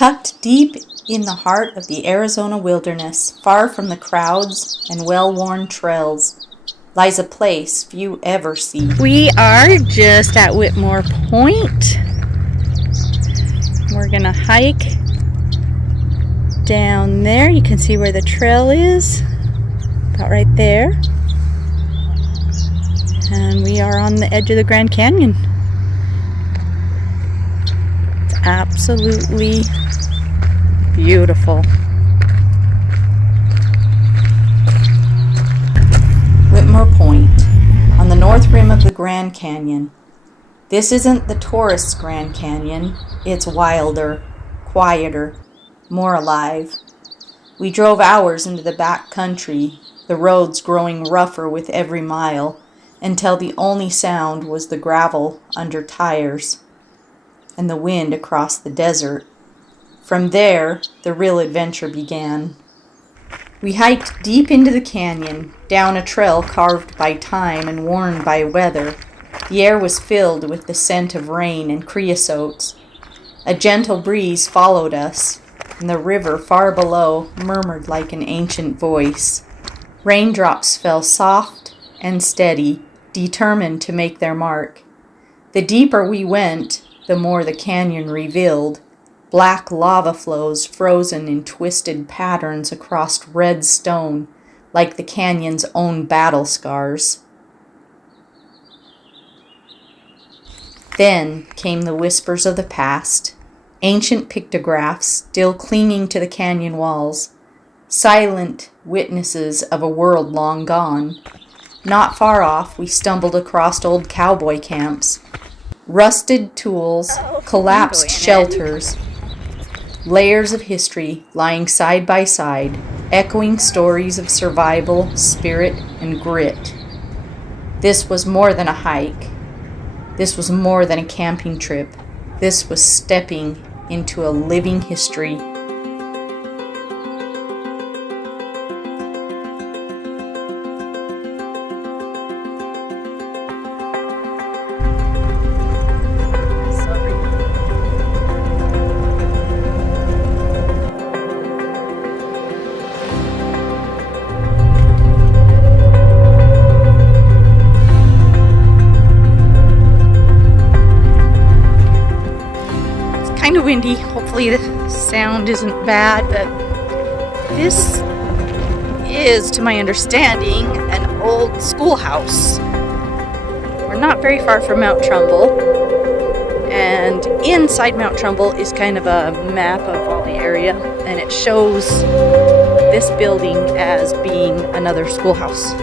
Tucked deep in the heart of the Arizona wilderness, far from the crowds and well-worn trails, lies a place few ever see. We are just at Whitmore Point. We're gonna hike down there. You can see where the trail is, about right there. And we are on the edge of the Grand Canyon. It's absolutely beautiful. Whitmore Point, on the north rim of the Grand Canyon. This isn't the tourists' Grand Canyon. It's wilder, quieter, more alive. We drove hours into the back country, the roads growing rougher with every mile, until the only sound was the gravel under tires and the wind across the desert. From there, the real adventure began. We hiked deep into the canyon, down a trail carved by time and worn by weather. The air was filled with the scent of rain and creosotes. A gentle breeze followed us, and the river far below murmured like an ancient voice. Raindrops fell soft and steady, determined to make their mark. The deeper we went, the more the canyon revealed. Black lava flows frozen in twisted patterns across red stone, like the canyon's own battle scars. Then came the whispers of the past, ancient pictographs still clinging to the canyon walls, silent witnesses of a world long gone. Not far off, we stumbled across old cowboy camps, rusted tools, collapsed shelters, layers of history lying side by side, echoing stories of survival, spirit, and grit. This was more than a hike. This was more than a camping trip. This was stepping into a living history. Kind of windy. Hopefully the sound isn't bad, but this is, to my understanding, an old schoolhouse. We're not very far from Mount Trumbull, and inside Mount Trumbull is kind of a map of all the area, and it shows this building as being another schoolhouse.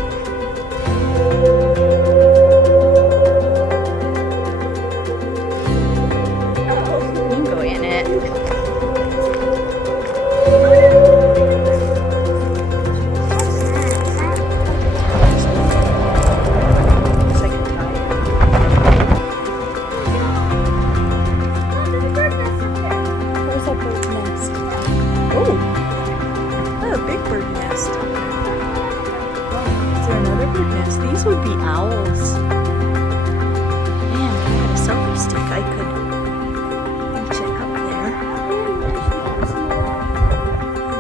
These would be owls. Man, if I had a selfie stick, I could reach it up there.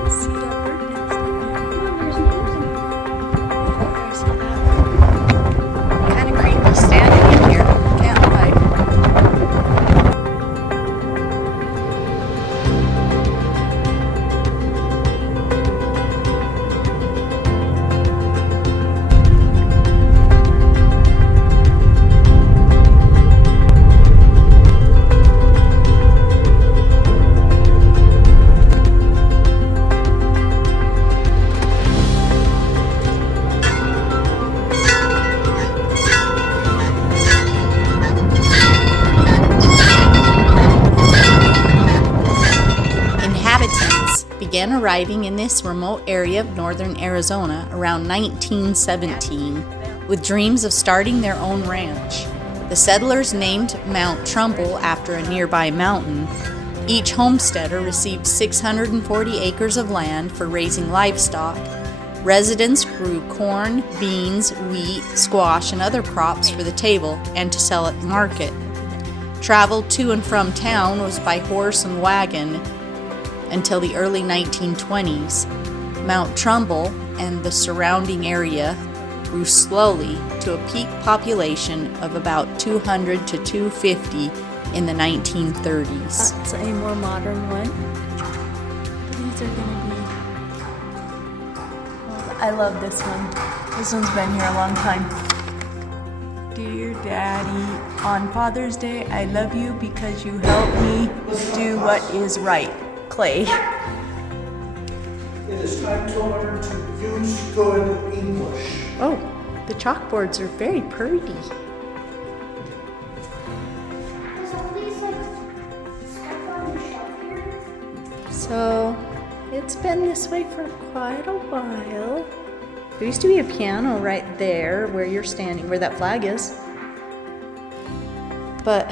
See that bird nest? I saw that. Kind of creepy standing in here. Can't lie. Began arriving in this remote area of northern Arizona around 1917 with dreams of starting their own ranch. The settlers named Mount Trumbull after a nearby mountain. Each homesteader received 640 acres of land for raising livestock. Residents grew corn, beans, wheat, squash, and other crops for the table and to sell at the market. Travel to and from town was by horse and wagon. until the early 1920s. Mount Trumbull and the surrounding area grew slowly to a peak population of about 200 to 250 in the 1930s. That's a more modern one. These are gonna be... I love this one. This one's been here a long time. Dear Daddy, on Father's Day, I love you because you help me do what is right. Clay. It is time to learn to use good English. Oh, the chalkboards are very pretty. There's all these like stuff on the shelf here. So, it's been this way for quite a while. There used to be a piano right there where you're standing, where that flag is. But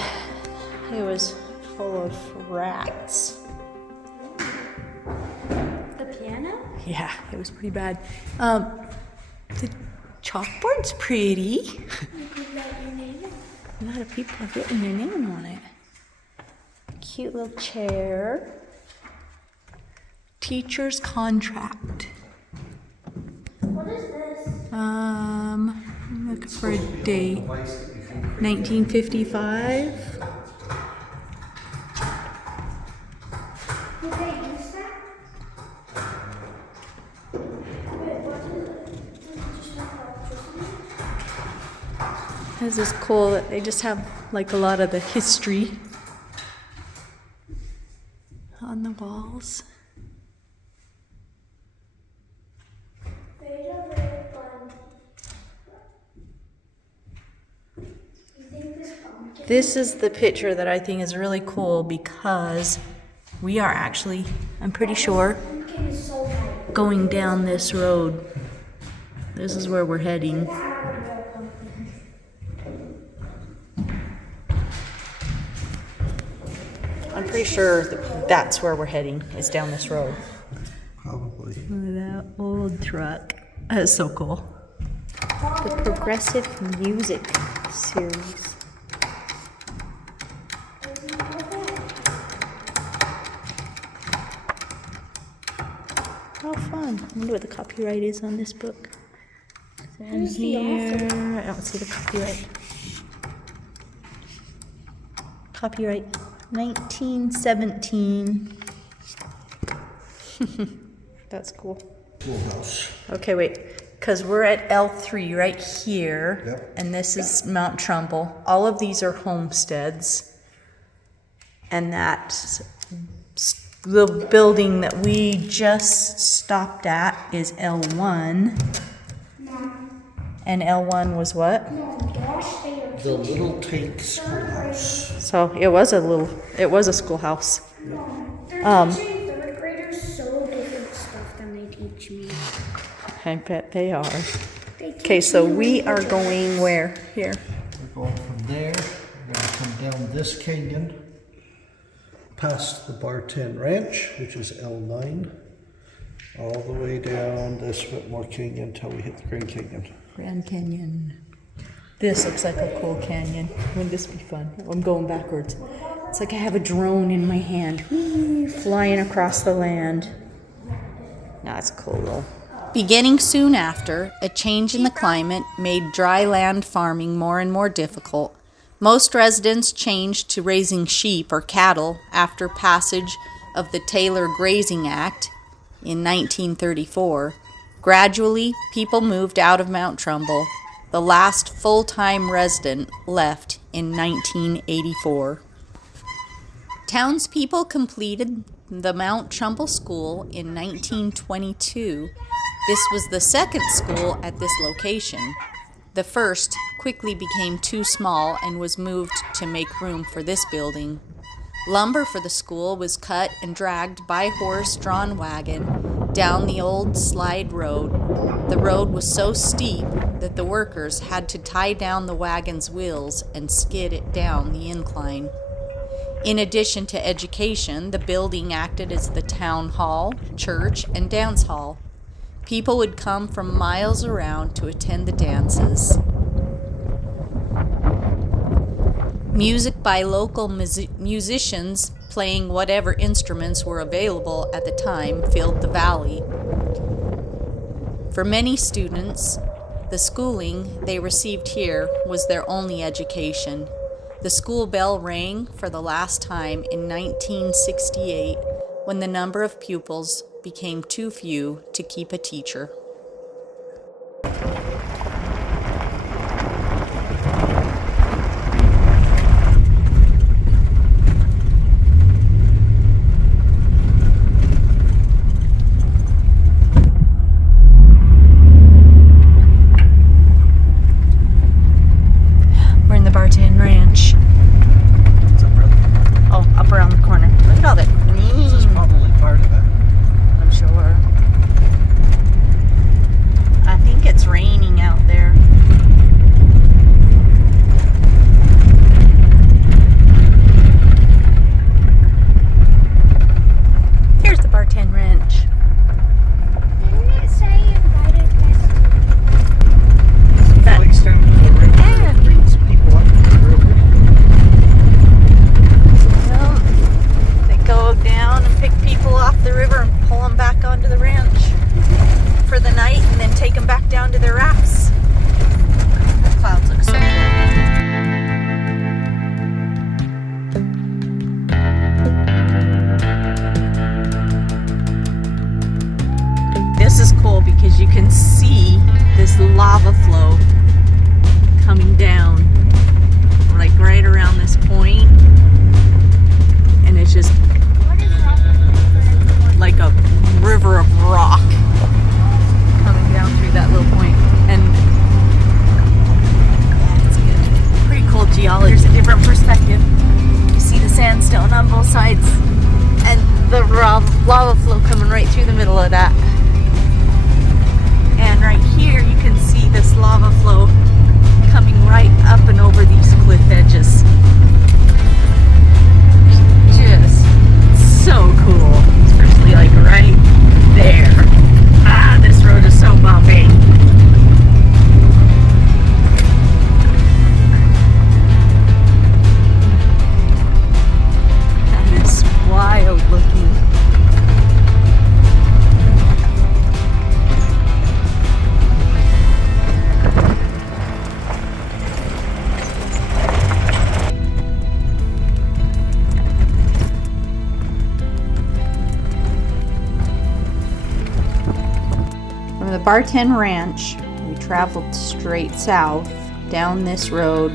it was full of rats. The piano? Yeah, it was pretty bad. The chalkboard's pretty. You could write your name. A lot of people have written their name on it. Cute little chair. Teacher's contract. What is this? I'm looking for a date. 1955. Did they use that? Wait, what is it? Does it just have electricity? This is cool that they just have like a lot of the history on the walls. Beta red button. You think this pumpkin? This is the picture that I think is really cool because we are actually, I'm pretty sure, Pumpkin is so high. going down this road. This is where we're heading. It's not a real pumpkin. I'm pretty sure that's where we're heading, is down this road. Probably. Look at that old truck. That's so cool. The Progressive Music Series. How fun. I wonder what the copyright is on this book. And Who's the author? here, I don't see the copyright. Copyright 1917. That's cool. Schoolhouse. Okay, wait, because we're at L3 right here, Yep. and this is Mount Trumbull. All of these are homesteads, and that's the building that we just stopped at is L1. And L1 was what? No, gosh, they are The Little Tank Schoolhouse. So it was a schoolhouse. They're teaching third graders so different stuff than they teach me. I bet they are. They teach Okay, so me we are languages. going where? Here. We're going from there. We're going to come down this canyon, past the Bar 10 Ranch, which is L9, all the way down this Whitmore Canyon until we hit the Grand Canyon. Grand Canyon. This looks like a cool canyon. Wouldn't this be fun? I'm going backwards. It's like I have a drone in my hand, flying across the land. That's cool though. Beginning soon after, a change in the climate made dry land farming more and more difficult. Most residents changed to raising sheep or cattle after passage of the Taylor Grazing Act in 1934. Gradually, people moved out of Mount Trumbull. The last full-time resident left in 1984. Townspeople completed the Mount Trumbull School in 1922. This was the second school at this location. The first quickly became too small and was moved to make room for this building. Lumber for the school was cut and dragged by horse-drawn wagon down the old slide road. The road was so steep that the workers had to tie down the wagon's wheels and skid it down the incline. In addition to education, the building acted as the town hall, church, and dance hall. People would come from miles around to attend the dances. Music by local musicians playing whatever instruments were available at the time, filled the valley. For many students, the schooling they received here was their only education. The school bell rang for the last time in 1968 when the number of pupils became too few to keep a teacher. We're in the Barton Ranch. Oh, up around the corner. Look at all that green. This is probably part of it. I'm sure. I think it's raining out there. Here's the Barton Ranch. Didn't it say invited guests? That- Place down the river that brings people up to the river. Well, they go down and pick people off the river and pull them back onto the ranch for the night and then take them back down to their rafts. The clouds look so good. This is cool because you can see this lava flow coming down like right around this point, and it's just What is wrong? like a river of rock coming down through that little point. And yeah, it's good. Pretty cool geology. There's a different perspective. You see the sandstone on both sides and the lava flow coming right through the middle of that. And right here you can see this lava flow coming right up and over these cliff edges. Just so cool. Especially like right there. Ah, this road is so bumpy. That is wild looking. From the Barton Ranch, we traveled straight south down this road.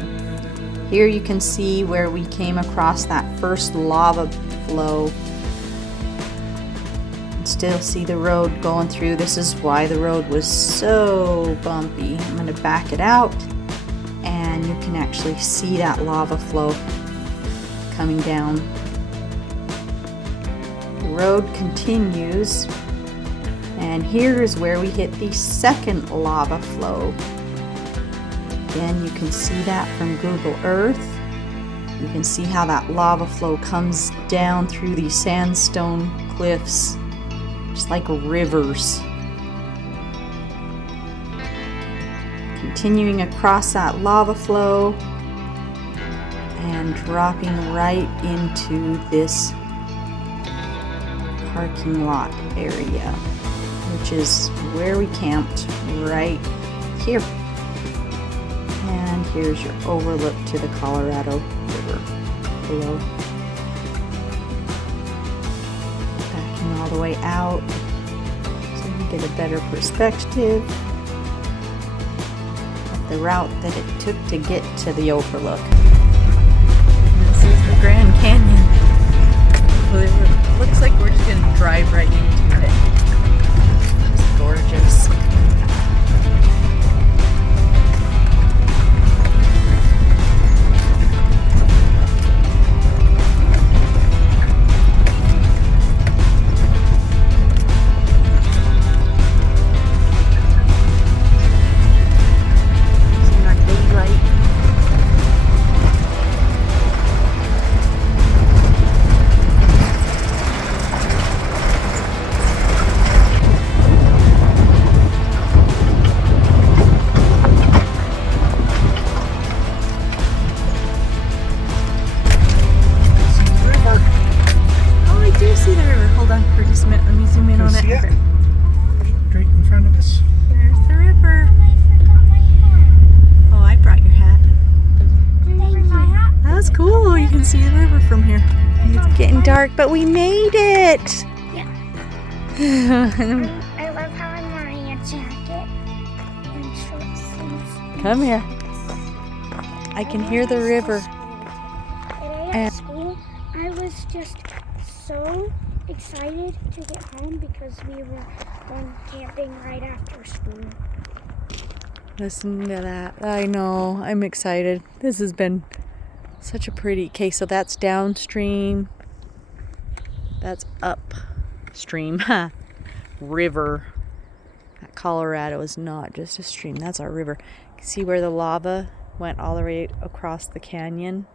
Here you can see where we came across that first lava flow. You can still see the road going through. This is why the road was so bumpy. I'm going to back it out and you can actually see that lava flow coming down. The road continues. And here is where we hit the second lava flow. Again, you can see that from Google Earth. You can see how that lava flow comes down through these sandstone cliffs, just like rivers. Continuing across that lava flow and dropping right into this parking lot area, which is where we camped right here. And here's your overlook to the Colorado River below. Backing all the way out so you get a better perspective of the route that it took to get to the overlook. And this is the Grand Canyon. It looks like we're just going to drive right into it. It's gorgeous. Using our daylight. river. Hold on for just a minute. Let me zoom in Can on you it. see it? Right in front of us. There's the river. I forgot my hat. Oh, I brought your hat. My hat. That's cool. You can see the river from here. It's getting dark, but we made it. I love how I'm wearing a jacket and short sleeves. Come here. I can hear the river. Today at school, I was just so excited to get home because we were going camping right after school. Listen to that. I know. I'm excited. This has been such a pretty. Okay, so that's downstream. That's upstream. River. That Colorado is not just a stream. That's our river. See where the lava went all the way across the canyon?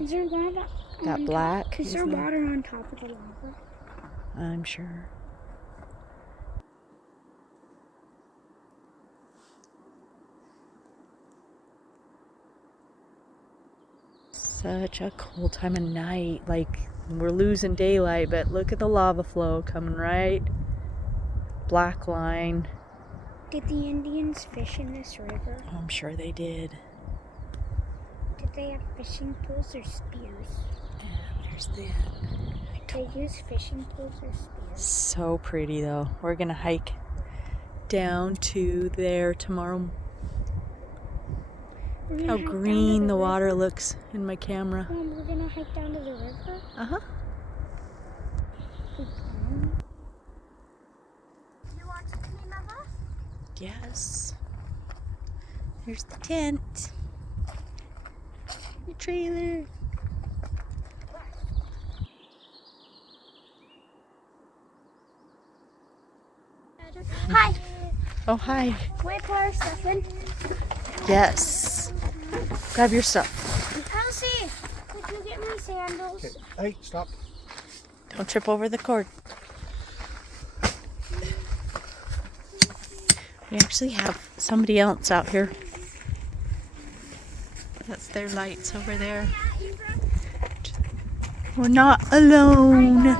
Is there lava? That black? Is there water on top of the lava? I'm sure. Such a cool time of night. Like, we're losing daylight, but look at the lava flow coming right. Black line. Did the Indians fish in this river? Oh, I'm sure they did. Did they have fishing poles or spears? And there's the. They use fishing poles or spears. So pretty though. We're gonna hike down to there tomorrow. How green the water looks in my camera. Mom, we're gonna hike down to the river. Uh-huh. You want to be Mama? Yes. Here's the tent. The trailer. Hi. Oh, hi. Wait for our stuff in. Yes. Grab your stuff. Elsie, could you get my sandals? Okay. Hey, stop. Don't trip over the cord. We actually have somebody else out here. That's their lights over there. We're not alone.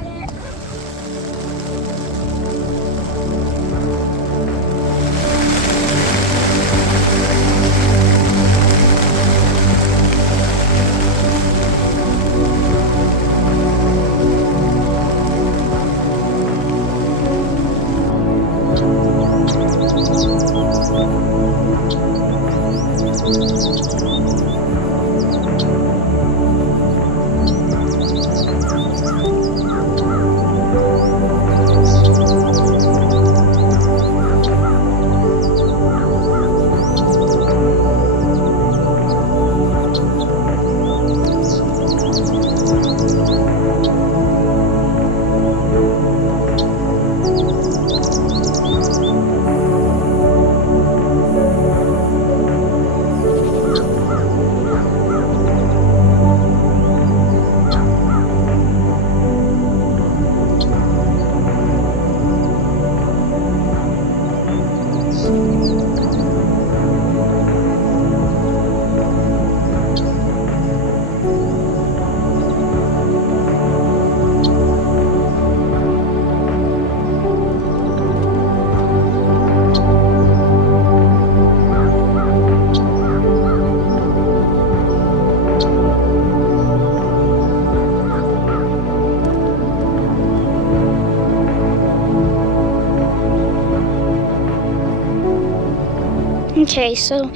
Okay, so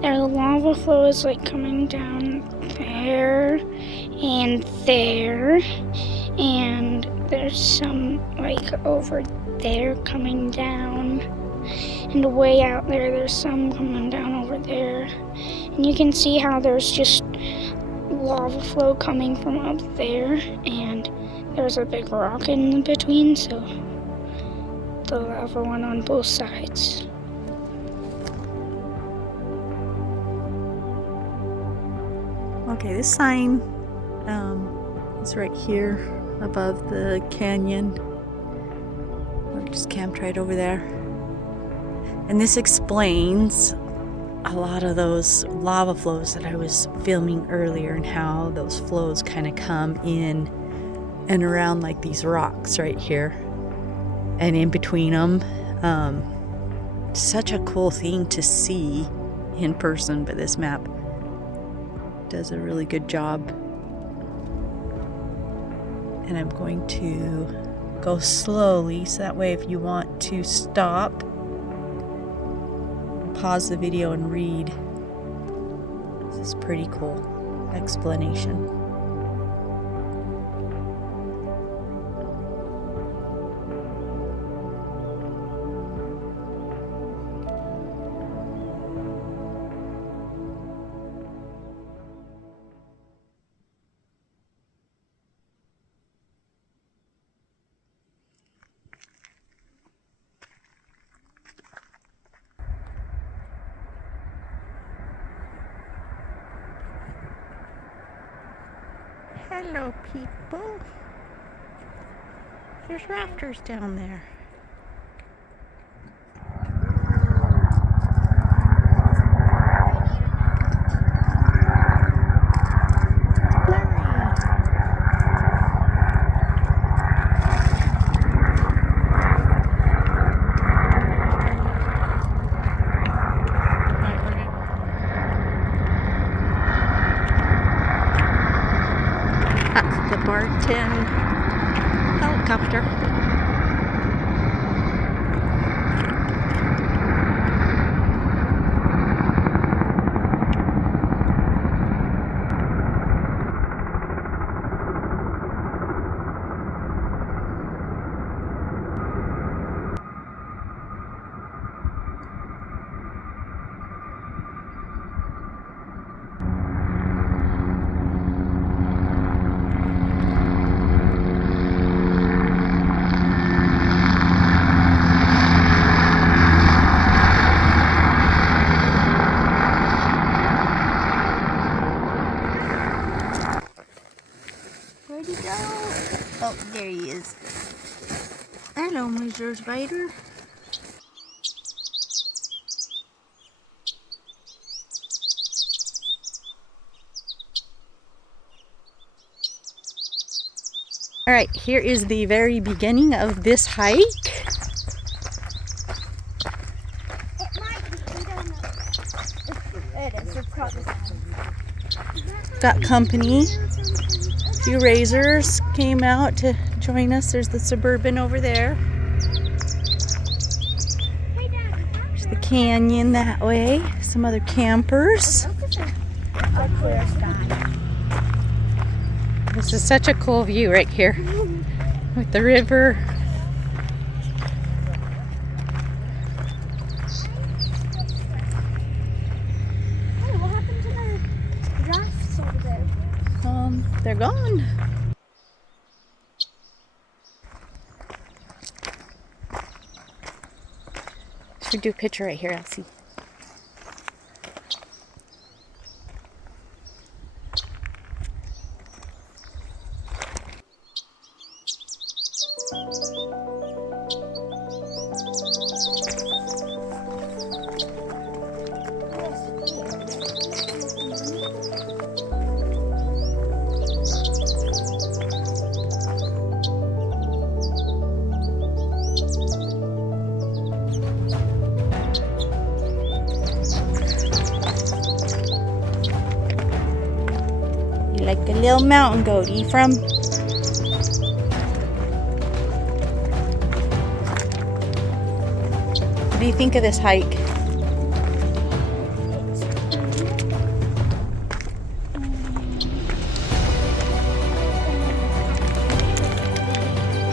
their lava flow is like coming down there and there, and there's some like over there coming down, and way out there there's some coming down over there, and you can see how there's just lava flow coming from up there, and there's a big rock in between, so the lava went on both sides. Okay, this sign is right here above the canyon. We're just camped right over there. And this explains a lot of those lava flows that I was filming earlier and how those flows kind of come in and around like these rocks right here and in between them. Such a cool thing to see in person, but this map does a really good job. And I'm going to go slowly so that way if you want to stop, pause the video and read. This is pretty cool explanation. Hello, people. There's rafters down there. That's the Barton helicopter. Where'd he go? Oh, there he is. Hello, Mr. Spider. All right, here is the very beginning of this hike. It might be, we don't know. It is, it's probably Got company. A few razors came out to join us. There's the Suburban over there. There's the canyon that way. Some other campers. a clear sky. This is such a cool view right here with the river. Hey, what happened to the rafts over there? They're gone. Should we do a picture right here, Elsie? Like a little mountain goat, Ephraim. What do you think of this hike?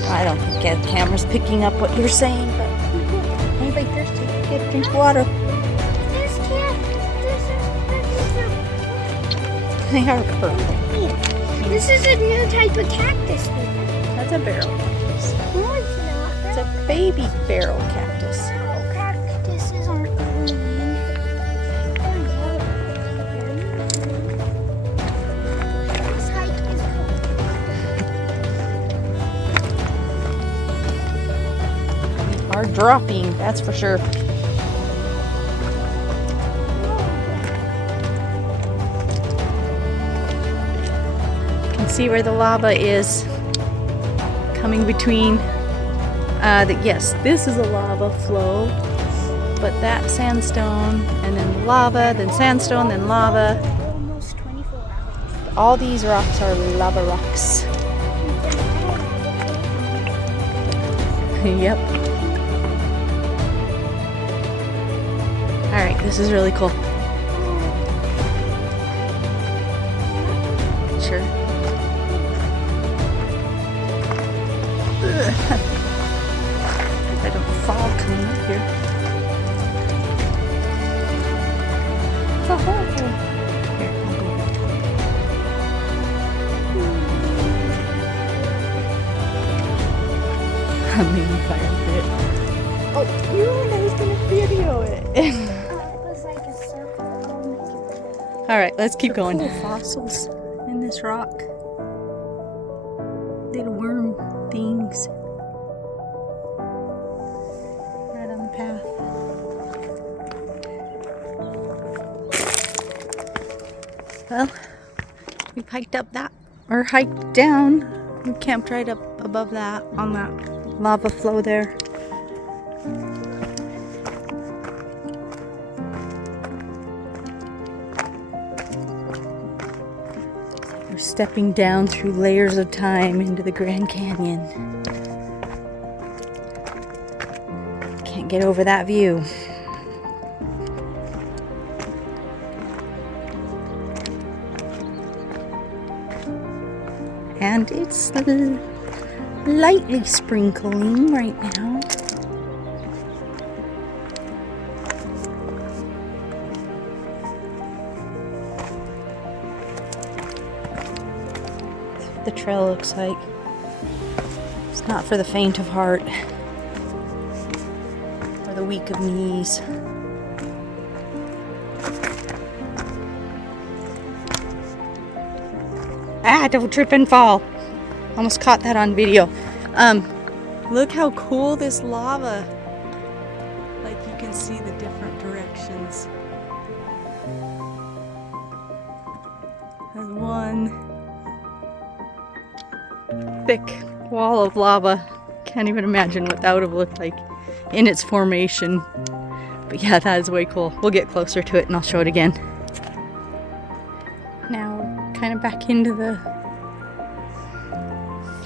I don't think the camera's picking up what you're saying, but anybody thirsty? Get a drink of water. They are purple. This is a new type of cactus. That's a barrel cactus. No, it's not. It's a baby barrel cactus. Barrel cactuses aren't green. This hike is cool. We are dropping, that's for sure. See where the lava is. coming between. Yes, this is a lava flow, but that sandstone, and then lava, then sandstone, then lava. Almost 24 hours. All these rocks are lava rocks. Yep. Alright, this is really cool. Sure. If I don't fall coming up here. Oh, here, I'll go. A mini fire pit. Oh, you and I was gonna video it. It was like a circle. All right, let's keep going. Cool fossils in this rock. Little worm things. Right on the path. Well, we've hiked up that, or hiked down. We camped right up above that on that lava flow there. We're stepping down through layers of time into the Grand Canyon. Can't get over that view. And it's lightly sprinkling right now. That's what the trail looks like. It's not for the faint of heart or the weak of knees. Ah, don't trip and fall. Almost caught that on video. Look how cool this lava. Like you can see the different directions. There's one thick wall of lava. Can't even imagine what that would have looked like in its formation. But yeah, that is way cool. We'll get closer to it and I'll show it again. Now we're kind of back into the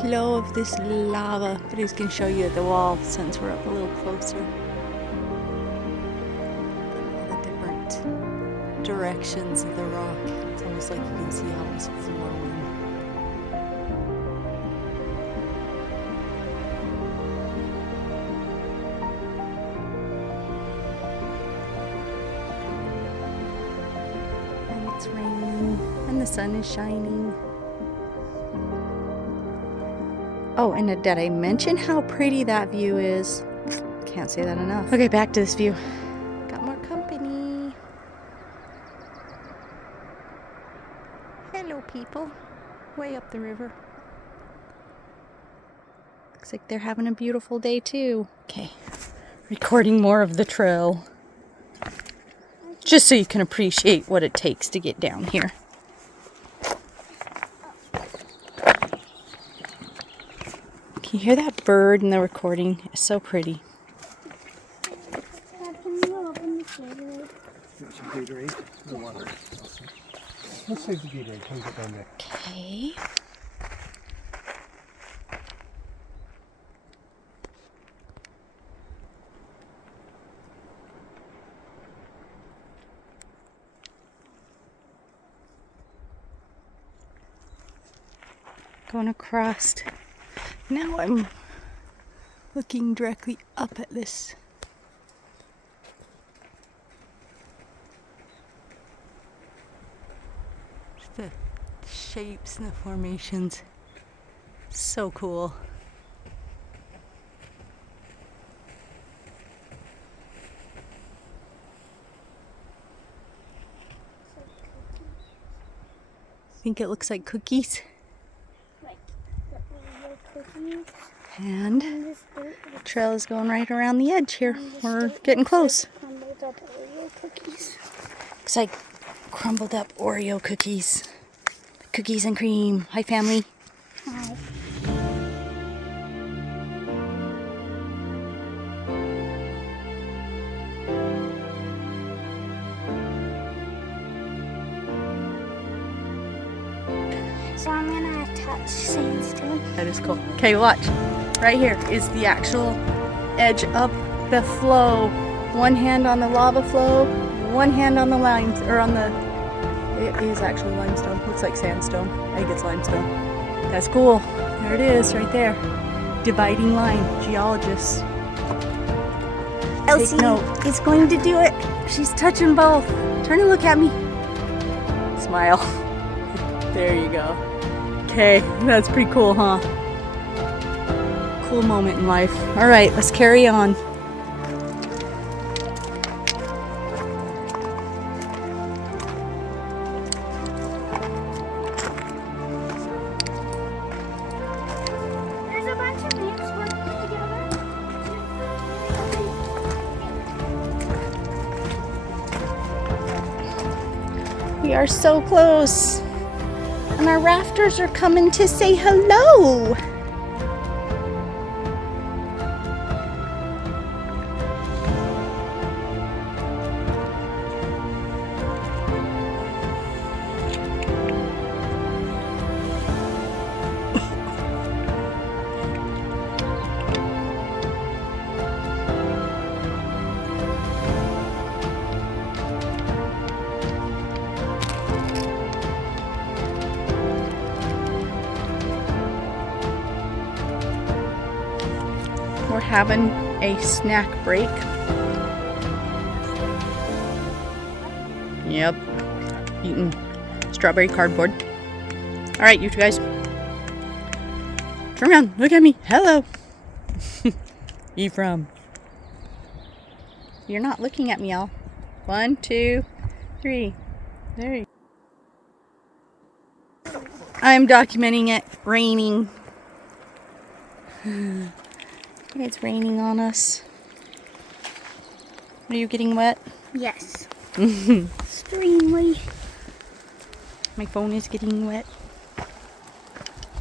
flow of this lava, but he's going to show you at the wall since we're up a little closer. All the different directions of the rock. It's almost like you can see how it's flowing. And it's raining, and the sun is shining. Oh, and did I mention how pretty that view is? Can't say that enough. Okay, back to this view. Got more company. Hello, people. Way up the river. Looks like they're having a beautiful day, too. Okay, recording more of the trail. Just so you can appreciate what it takes to get down here. Can you hear that bird in the recording? It's so pretty. Dad, can you open the Gatorade? Got some Gatorade or water. Let's save the Gatorade. Can we get down there? Okay. Going across. Now I'm looking directly up at this. The shapes and the formations. So cool. Think it looks like cookies. Like the Oreo cookies. And the trail is going right around the edge here. We're getting close. Crumbled up Oreo cookies. Looks like crumbled up Oreo cookies. Cookies and cream. Hi, family. Hi. So I'm gonna touch sandstone. That is cool. Okay, watch. Right here is the actual edge of the flow. One hand on the lava flow, one hand on the limes, or on the, it is actually limestone. Looks like sandstone. I think it's limestone. That's cool. There it is, right there. Dividing line, geologists. Elsie is going to do it. She's touching both. Turn and look at me. Smile. There you go. Okay, that's pretty cool, huh? Cool moment in life. All right, let's carry on. There's a bunch of names working together. We are so close. And our rafters are coming to say hello. We're having a snack break. Yep. Eating strawberry cardboard. All right, you two guys. Turn around. Look at me. Hello. Ephraim. You're not looking at me, y'all. 1, 2, 3. There you go. I'm documenting it raining. It's raining on us. Are you getting wet? Yes. Extremely. My phone is getting wet.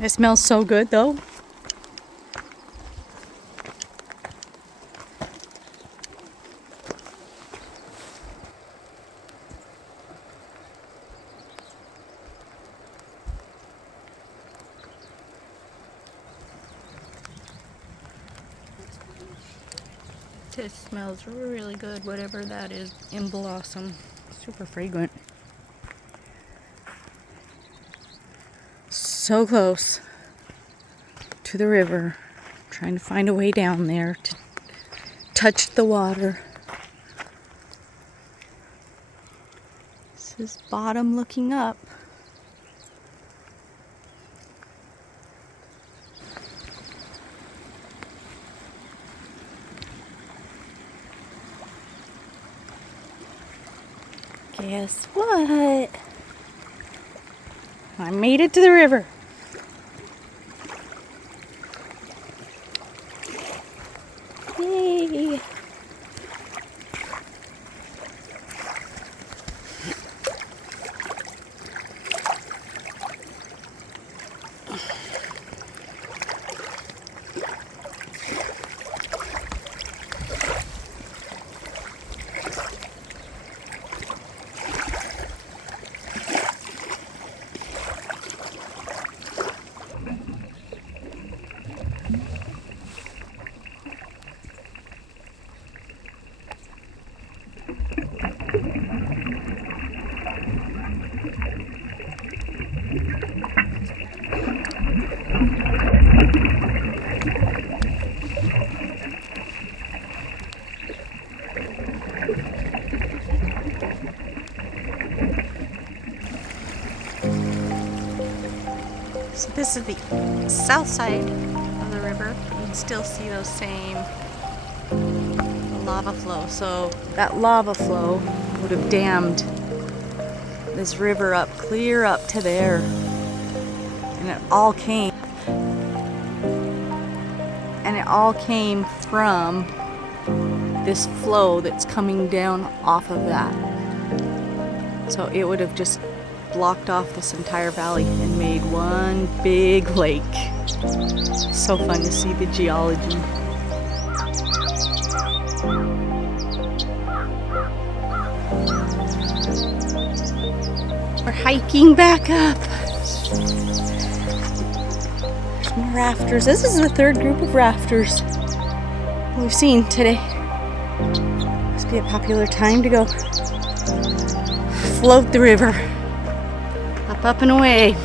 It smells so good though. It smells really good, whatever that is in blossom. Super fragrant. So close to the river. Trying to find a way down there to touch the water. This is bottom looking up. Guess what? I made it to the river. Yay! So this is the south side of the river. You can still see those same lava flow. So that lava flow would have dammed this river up, clear up to there. And it all came from this flow that's coming down off of that. So it would have just blocked off this entire valley and made one big lake. So fun to see the geology. We're hiking back up. More rafters. This is the third group of rafters we've seen today. Must be a popular time to go float the river. Up and away.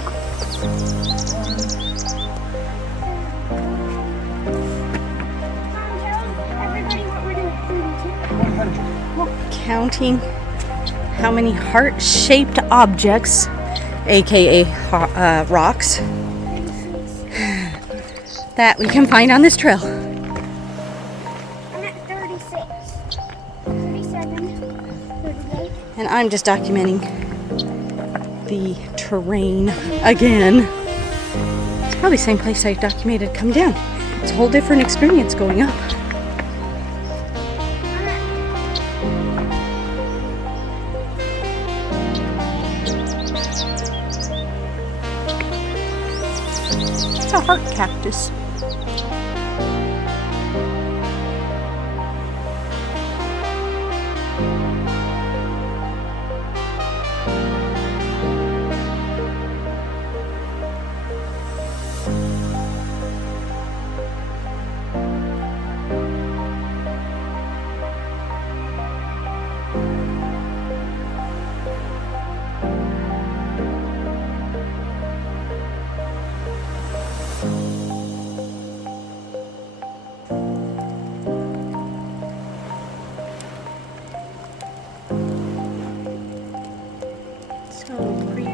Counting how many heart-shaped objects, aka rocks, that we can find on this trail. I'm at 36, 37, 38. And I'm just documenting the terrain again. It's probably the same place I documented come down. It's a whole different experience going up. It's a heart cactus. So pretty.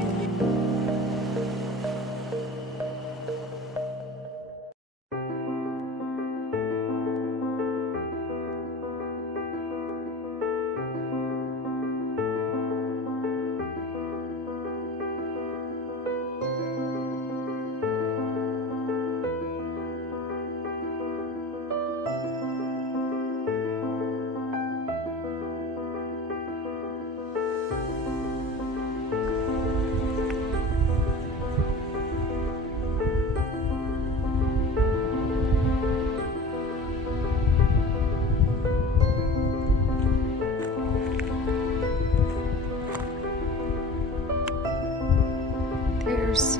There's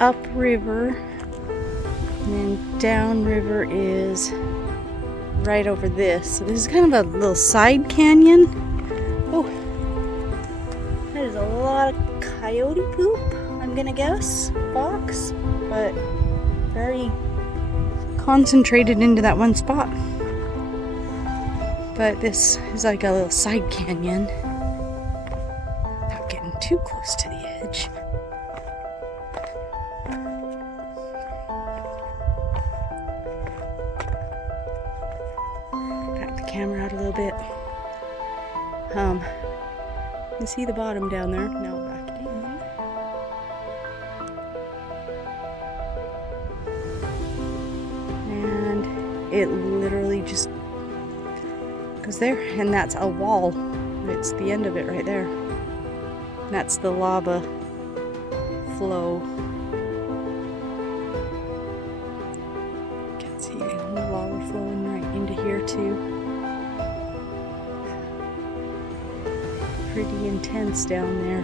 upriver, and then downriver is right over this. So this is kind of a little side canyon. Oh, that is a lot of coyote poop, I'm gonna guess. Fox, but very concentrated into that one spot. But this is like a little side canyon. Not getting too close to the edge. Back the camera out a little bit. You can see the bottom down there. Now back in. And it literally just goes there, and that's a wall. It's the end of it right there. That's the lava flow. You can see the lava flowing right into here too. Pretty intense down there.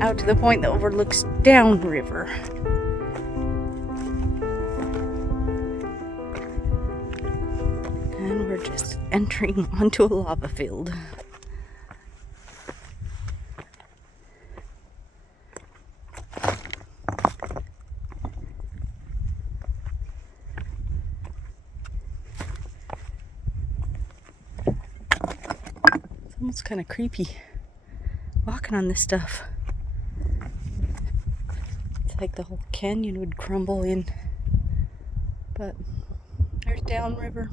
Out to the point that overlooks downriver. And we're just entering onto a lava field. It's almost kind of creepy walking on this stuff. It's like the whole canyon would crumble in. But there's downriver.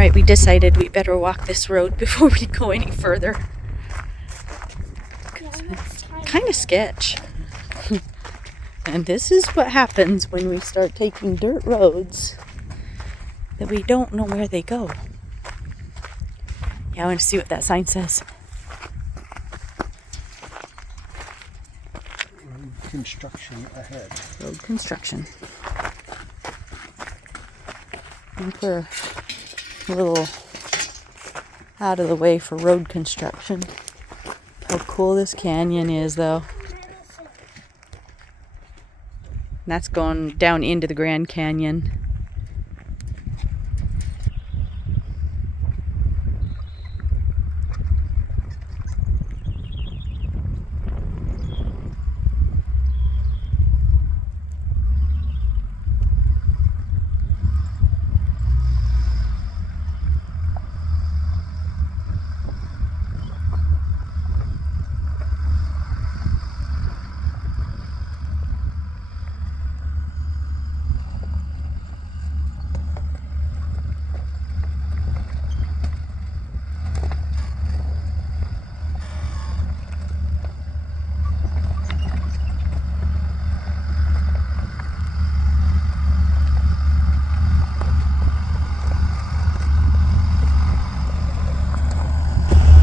Alright, we decided we better walk this road before we go any further. Kind of sketch. And this is what happens when we start taking dirt roads that we don't know where they go. Yeah, I want to see what that sign says. Road construction ahead. Road construction. I think we're a little out of the way for road construction. How cool this canyon is, though. And that's going down into the Grand Canyon.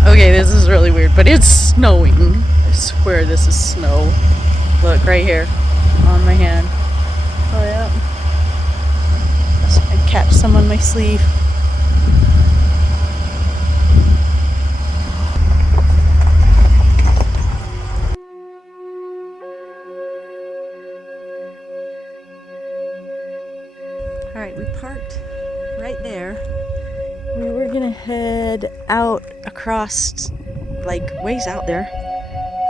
Okay, this is really weird, but it's snowing. I swear this is snow. Look, right here on my hand. Oh, yeah. I catch some on my sleeve. Alright, we parked right there. We were gonna head out across, like, ways out there,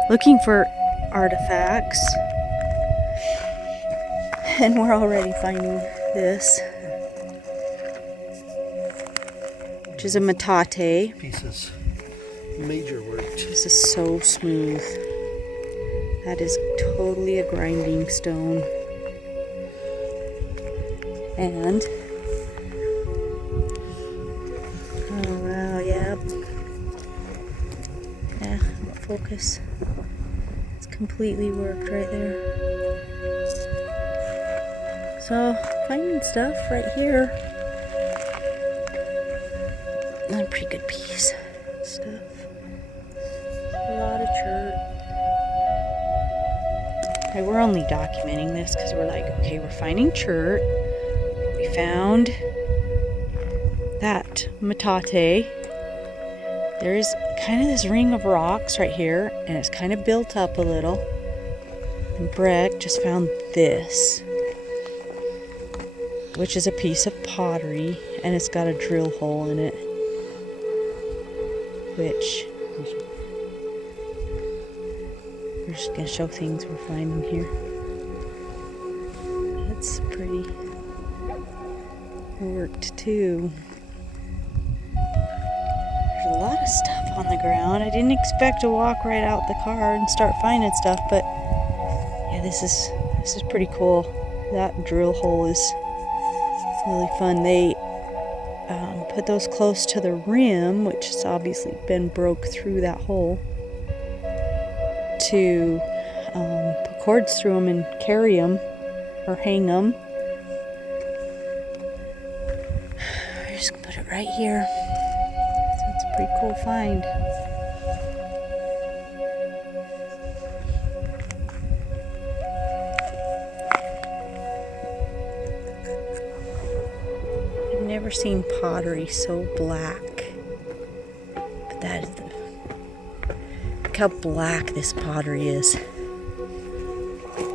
looking for artifacts. And we're already finding this, which is a metate. Pieces. Major work. This is so smooth. That is totally a grinding stone. And oh wow, yep. Yeah, focus. It's completely worked right there. So, finding stuff right here. Not a pretty good piece of stuff. A lot of chert. Okay, we're only documenting this because we're like, okay, we're finding chert. We found that metate. There's kind of this ring of rocks right here, and it's kind of built up a little. And Breck just found this, which is a piece of pottery, and it's got a drill hole in it, which we're just gonna show things we're finding here. That's pretty worked too. There's a lot of stuff on the ground. I didn't expect to walk right out the car and start finding stuff, but yeah, this is pretty cool. That drill hole is really fun. They put those close to the rim, which has obviously been broke through that hole, to put cords through them and carry them or hang them. I'm just gonna put it right here. So it's a pretty cool find. I've never seen pottery so black. But that is look how black this pottery is.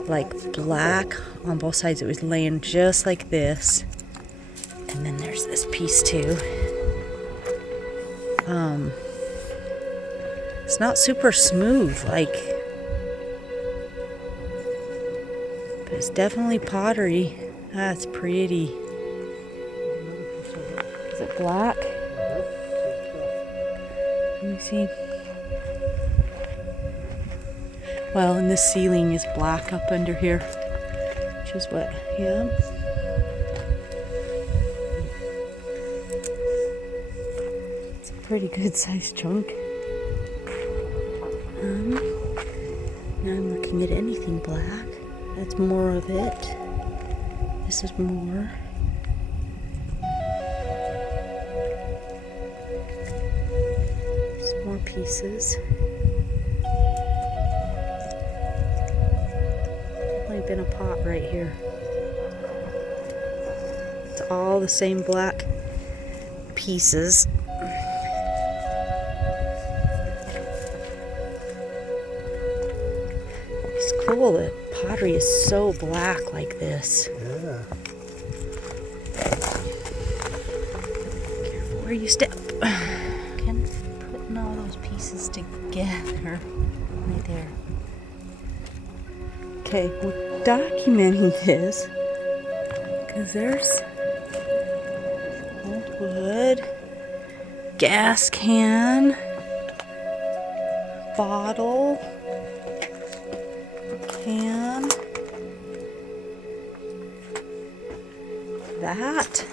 Like black on both sides. It was laying just like this. And then there's this piece too. It's not super smooth, like, but it's definitely pottery. That's pretty. Is it black? Let me see. Well, and the ceiling is black up under here, which is what, yeah. Pretty good sized chunk. Now I'm looking at anything black. That's more of it. This is more. Some more pieces. Only been a pot right here. It's all the same black pieces. It's cool that pottery is so black like this. Yeah. Careful where you step. Again, putting all those pieces together. Right there. Okay, we're documenting this because there's old wood, gas can, bottle, can, that,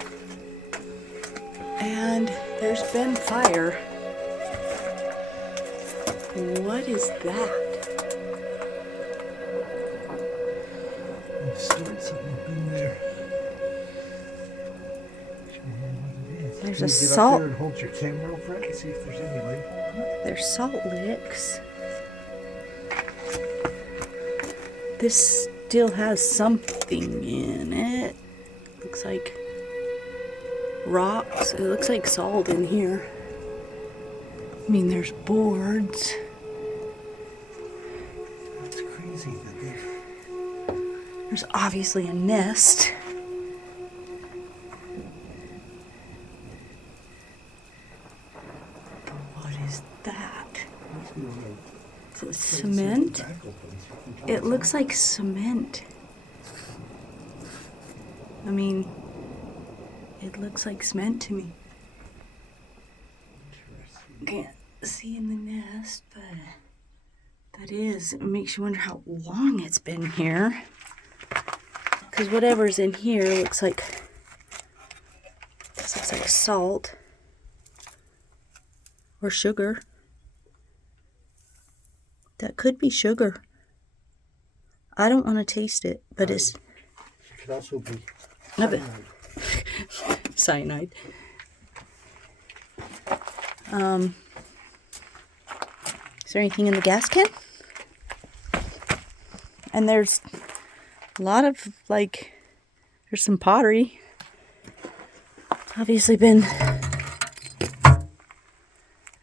and there's been fire. What is that? I stored something up in there. Show me what it is. There's Can a you get salt- up there and hold your camera over it and see if there's any light? There's salt licks. This still has something in it. Looks like rocks. It looks like salt in here. I mean, there's boards. That's crazy that they've... There's obviously a nest. What is that? Is it cement? It looks like cement. I mean, it looks like cement to me. Can't see in the nest, but that is, it makes you wonder how long it's been here. Because whatever's in here looks like, this looks like salt or sugar. That could be sugar. I don't want to taste it, but it's... It could also be cyanide. Is there anything in the gas can? And there's a lot of, like, there's some pottery. Obviously been...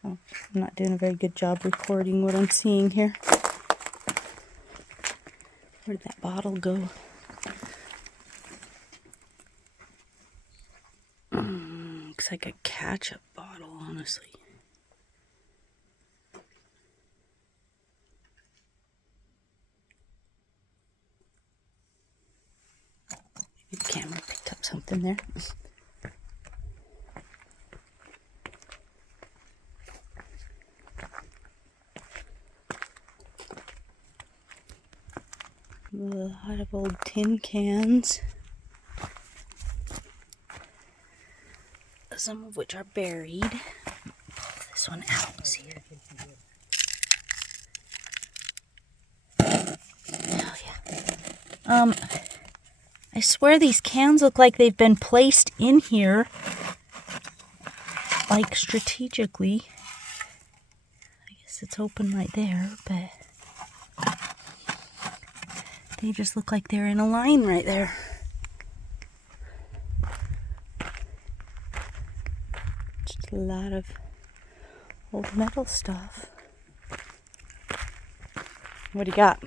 Oh, I'm not doing a very good job recording what I'm seeing here. Where did that bottle go? Looks like a ketchup bottle, honestly. Maybe the camera picked up something there. A lot of old tin cans. Some of which are buried. Pull this one out. See it? Oh yeah. I swear these cans look like they've been placed in here, like strategically. I guess it's open right there, but they just look like they're in a line right there. Just a lot of old metal stuff. What do you got?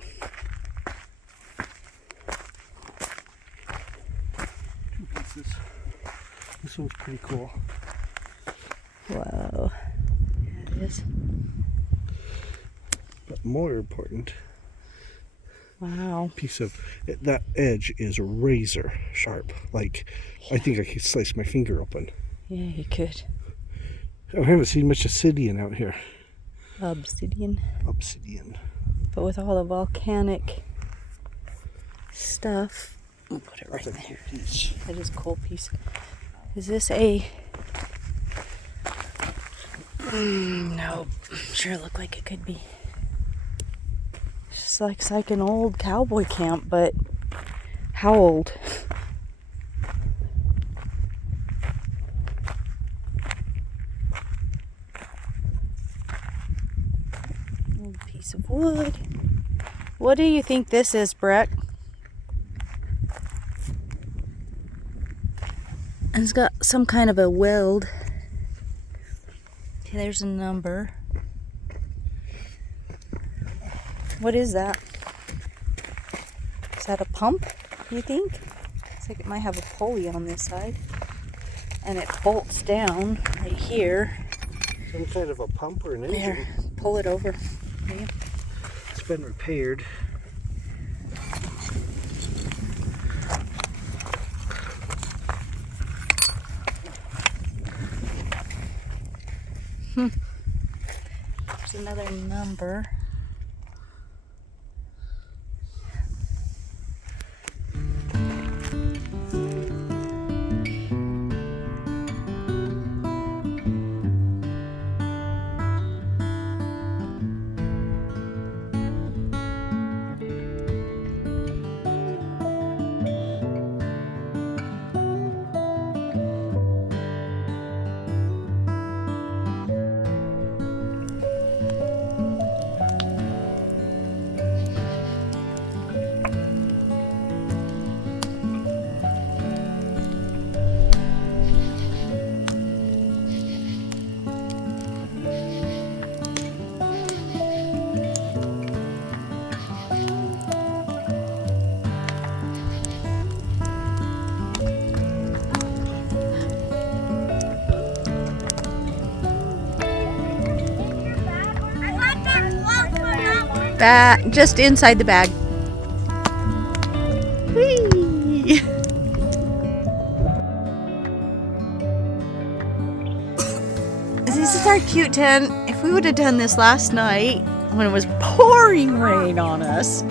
This one's pretty cool. Whoa. Yeah, it is. But more important, Wow. piece of that edge is razor sharp. Like, I think I could slice my finger open. Yeah, you could. I haven't seen much obsidian out here. Obsidian. Obsidian. But with all the volcanic stuff, we'll put it right That's a there. cool piece. That is a cool piece. Is this a... Nope. Sure looked like it could be. Just like an old cowboy camp, but how old? Old piece of wood. What do you think this is, Breck? And it's got some kind of a weld. Okay, there's a number. What is that? Is that a pump, you think? Looks like it might have a pulley on this side. And it bolts down right here. Some kind of a pump or an engine. There, pull it over. Okay. It's been repaired. There's another number. Just inside the bag. Whee! This is our cute tent. If we would have done this last night when it was pouring rain on us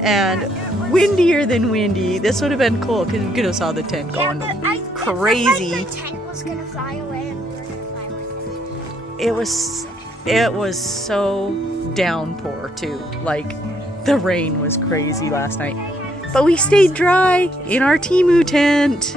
and windier than windy, this would have been cool because you could have saw the tent going crazy. The tent was gonna fly away and we were gonna fly with it. It was so downpour too. Like the rain was crazy last night. But we stayed dry in our Temu tent.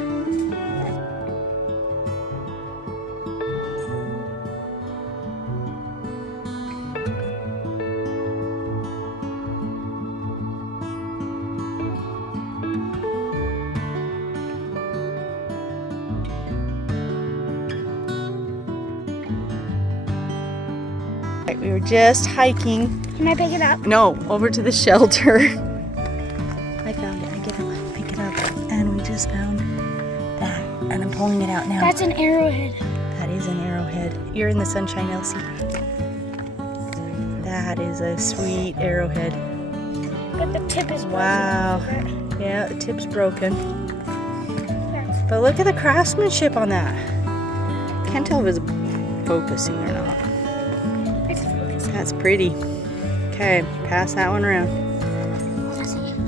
We were just hiking. Can I pick it up? No, over to the shelter. I found it. I get up, pick it up, and we just found that. And I'm pulling it out now. That's an arrowhead. That is an arrowhead. You're in the sunshine, Elsie. That is a sweet arrowhead. But the tip is broken. Wow. Yeah, the tip's broken. But look at the craftsmanship on that. Can't tell if it's focusing or not. That's pretty. Okay, pass that one around.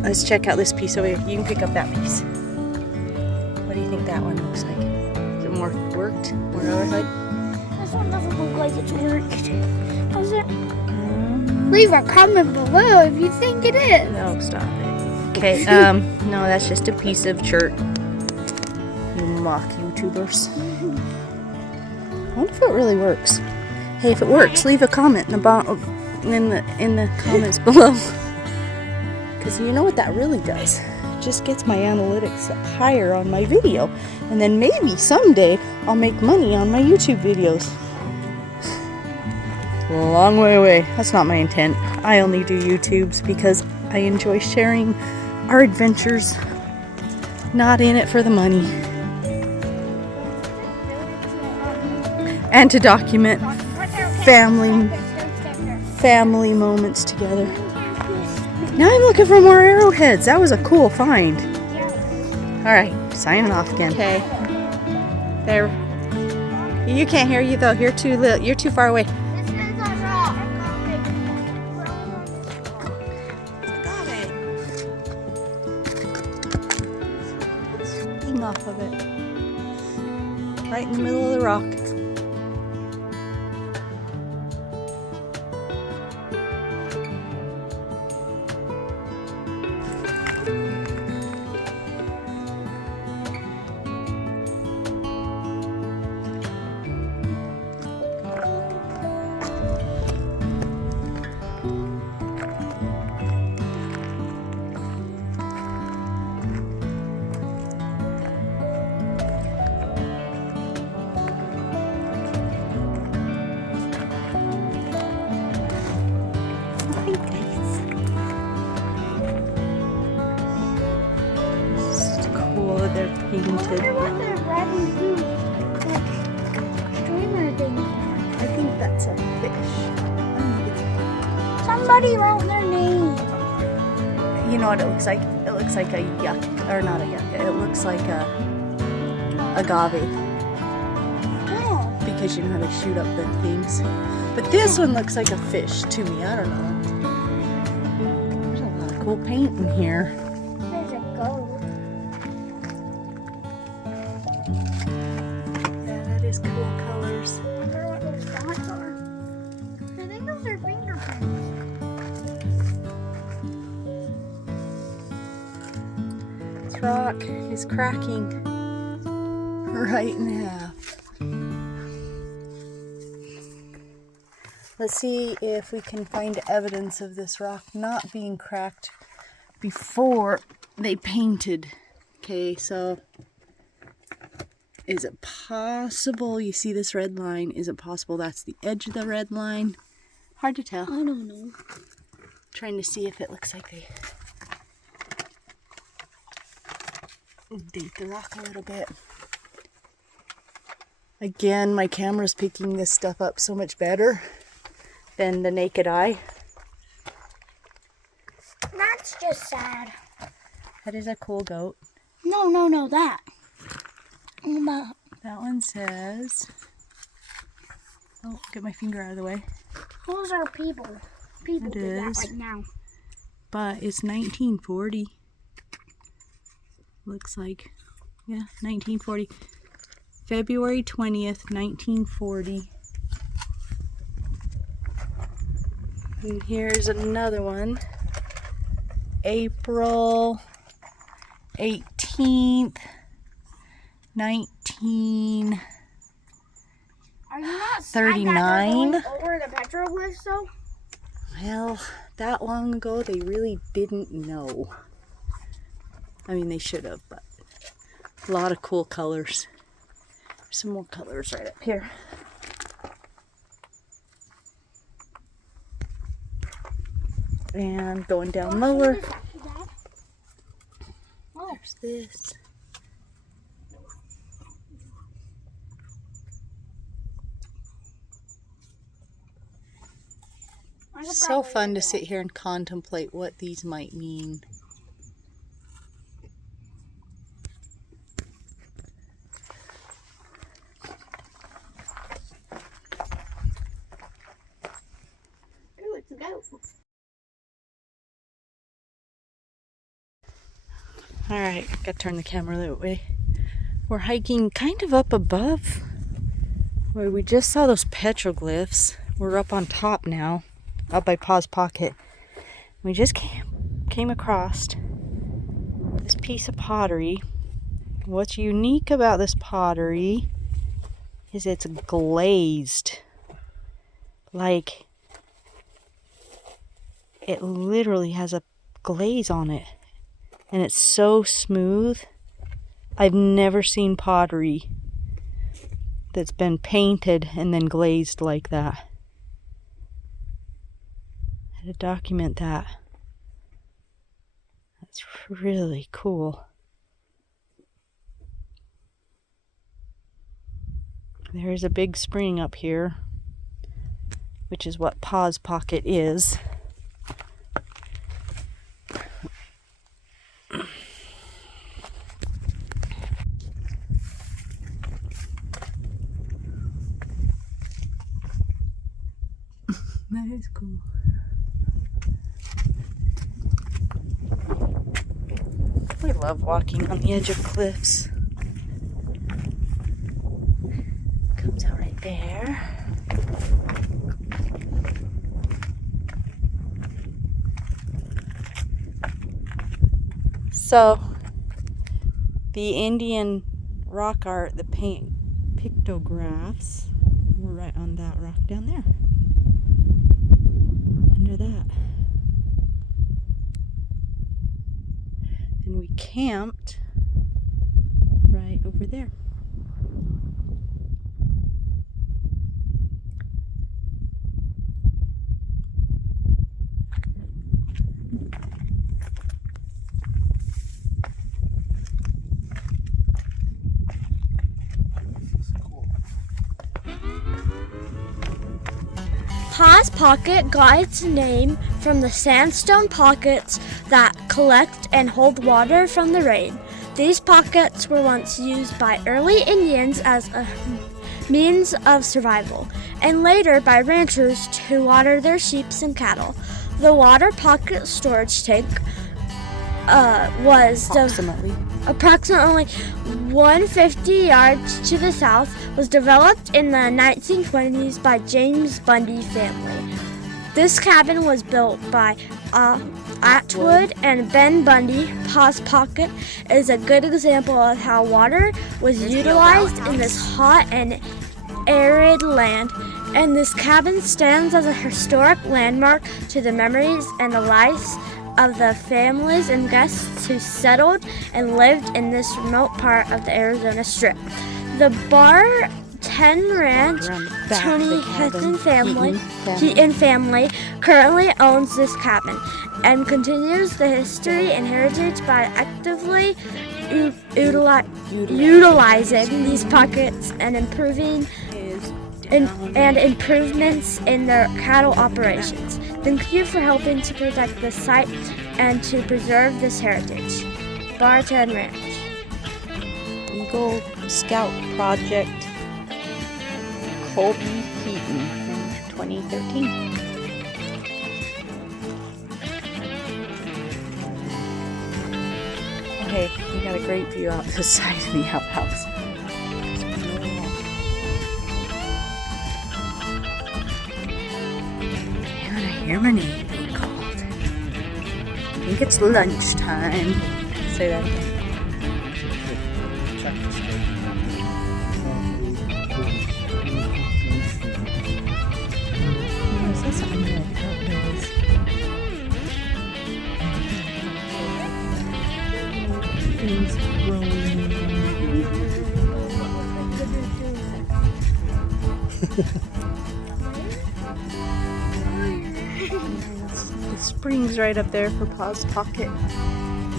Let's check out this piece over here. You can pick up that piece. What do you think that one looks like? Is it more worked? More overhead? This one doesn't look like it's worked. Does it? Leave a comment below if you think it is. No, stop it. Okay, no, that's just a piece of shirt. You mock YouTubers. I wonder if it really works. Hey, if it works, leave a comment in the comments below. Because you know what that really does? It just gets my analytics higher on my video. And then maybe someday I'll make money on my YouTube videos. A long way away. That's not my intent. I only do YouTubes because I enjoy sharing our adventures. Not in it for the money. And to document family moments together. Now I'm looking for more arrowheads. That was a cool find. Alright, signing off again. Okay. There. You can't hear you though. You're too far away. Got it. Swing off of it. Right in the middle of the rock. painted. I wonder what the red and blue, like, streamer thing are. I think that's a fish. I don't think it's Somebody wrote their name. You know what it looks like? It looks like a yucca, or not a yucca. It looks like a agave, Oh. because you know how to shoot up the things. But this one looks like a fish to me. I don't know. There's a lot of cool paint in here. There's a goat. Yeah, that is cool colors. I wonder what those dots are. I think those are fingerprints. This rock is cracking right in half. Let's see if we can find evidence of this rock not being cracked before they painted. Okay, so is it possible, you see this red line, is it possible that's the edge of the red line? Hard to tell. I don't know. Trying to see if it looks like they date the rock a little bit. Again, my camera's picking this stuff up so much better than the naked eye. That's just sad. That is a cool goat. No, that. That one says, oh, get my finger out of the way. Those are people. People It did that is. like now. But it's 1940. Looks like, yeah, 1940. February 20th, 1940. And here's another one. April 18th, 1939. Are you not sad that they're going over the petroglyphs though? Well, that long ago they really didn't know. I mean, they should have, but a lot of cool colors. Some more colors right up here. And going down lower. There's this. So fun to sit here and contemplate what these might mean. Ooh, it's a goat. Alright, gotta turn the camera that way. We're hiking kind of up above where we just saw those petroglyphs. We're up on top now, up by Pa's Pocket. We just came across this piece of pottery. What's unique about this pottery is it's glazed. Like, it literally has a glaze on it. And it's so smooth. I've never seen pottery that's been painted and then glazed like that. I had to document that. That's really cool. There's a big spring up here, which is what Pa's Pocket is. That is cool. We love walking on the edge of cliffs. Comes out right there. So, the Indian rock art, the pictographs, were right on that rock down there. Under that. And we camped right over there. Pa's Pocket got its name from the sandstone pockets that collect and hold water from the rain. These pockets were once used by early Indians as a means of survival, and later by ranchers to water their sheep and cattle. The water pocket storage tank was approximately 150 yards to the south, was developed in the 1920s by James Bundy family. This cabin was built by Atwood and Ben Bundy. Pa's Pocket is a good example of how water was utilized in this hot and arid land, and this cabin stands as a historic landmark to the memories and the lives of the families and guests who settled and lived in this remote part of the Arizona Strip. The Bar 10 Ranch, Tony Heaton family currently owns this cabin and continues the history and heritage by actively utilizing these pockets and improvements in their cattle operations. Thank you for helping to protect this site and to preserve this heritage. Bar 10 Ranch. Eagle Scout Project, Colby Heaton from 2013. Okay, we got a great view out this side of the outhouse. And I hear my name being called. I think it's lunchtime. Say that again. Check this out. Is this something like outdoors? Things growing. The spring's right up there for Pa's Pocket.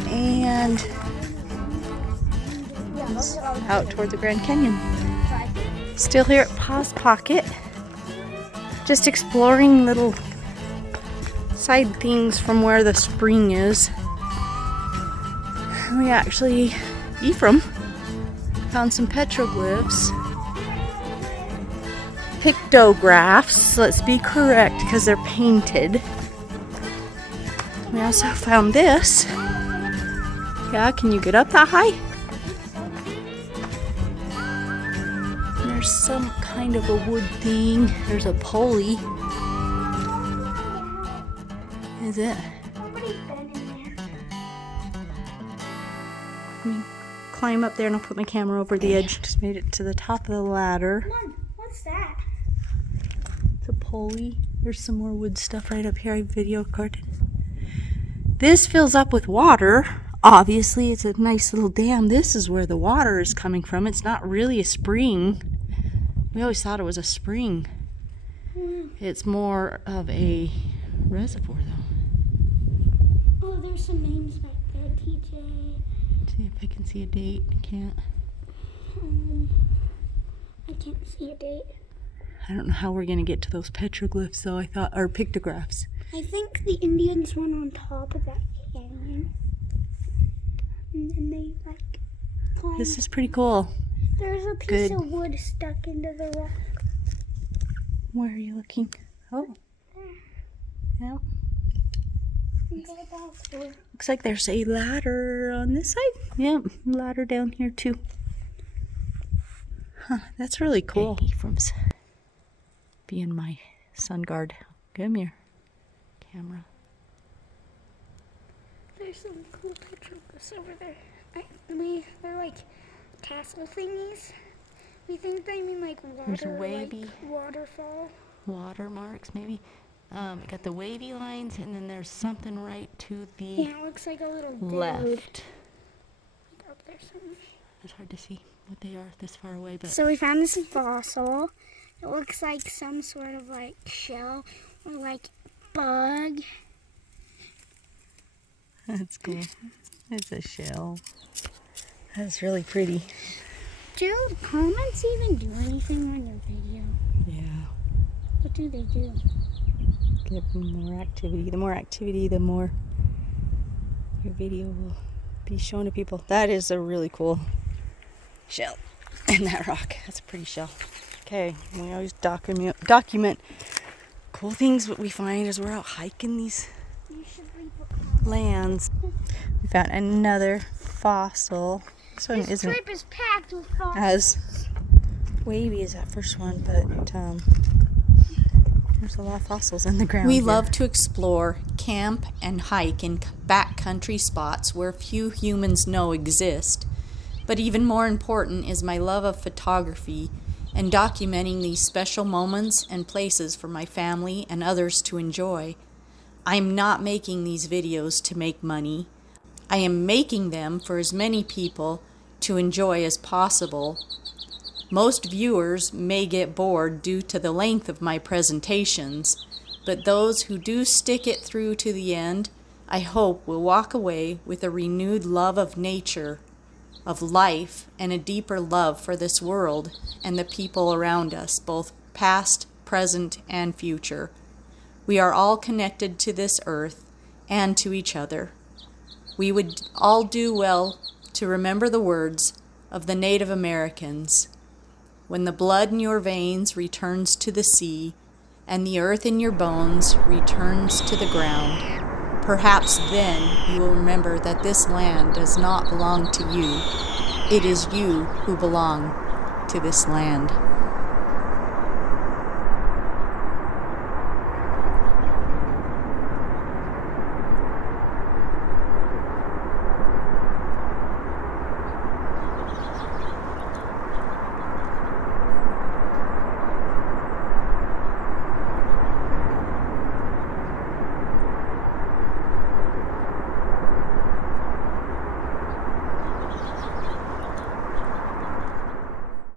And out toward the Grand Canyon. Still here at Pa's Pocket. Just exploring little side things from where the spring is. We actually, Ephraim found some petroglyphs. Pictographs, let's be correct, because they're painted. We also found this. Yeah, can you get up that high? There's some kind of a wood thing. There's a pulley. Is it? Nobody's been in there. Let me climb up there and I'll put my camera over the edge. Just made it to the top of the ladder. Mom, what's that? It's a pulley. There's some more wood stuff right up here. I video carded. This fills up with water. Obviously, it's a nice little dam. This is where the water is coming from. It's not really a spring. We always thought it was a spring. It's more of a reservoir, though. Oh, there's some names back there. TJ. See if I can see a date. I can't. I can't see a date. I don't know how we're going to get to those petroglyphs, though. I thought, or pictographs. I think the Indians went on top of that canyon. And then they, like, climbed. This is pretty cool. There's a piece of wood stuck into the rock. Where are you looking? Oh. Yeah. Looks like there's a ladder on this side. Yep, ladder down here too. Huh, that's really cool. Ephraim's being my sun guard. Come here, camera. There's some cool petroglyphs over there. They're like tassel thingies. We think they mean like water, There's a wavy like waterfall. Watermarks, maybe. Got the wavy lines, and then there's something right to the Yeah, it looks like a little left. Like up there somewhere. It's hard to see what they are this far away, but So we found this fossil. It looks like some sort of like shell or like bug. that's cool. It's a shell. That's really pretty. Do comments even do anything on your video? Yeah. What do they do? get more activity. The more activity, the more your video will be shown to people. That is a really cool shell in that rock. That's a pretty shell. Okay, we always document cool things what we find as we're out hiking these lands. We found another fossil. This one isn't trip is packed with fossils. as wavy as that first one, but there's a lot of fossils in the ground. We here. love to explore, camp, and hike in backcountry spots where few humans know exist. But even more important is my love of photography and documenting these special moments and places for my family and others to enjoy. I am not making these videos to make money. I am making them for as many people to enjoy as possible. Most viewers may get bored due to the length of my presentations, but those who do stick it through to the end, I hope will walk away with a renewed love of nature, of life, and a deeper love for this world and the people around us, both past, present, and future. We are all connected to this earth and to each other. We would all do well to remember the words of the Native Americans. When the blood in your veins returns to the sea, and the earth in your bones returns to the ground, perhaps then you will remember that this land does not belong to you. It is you who belong to this land.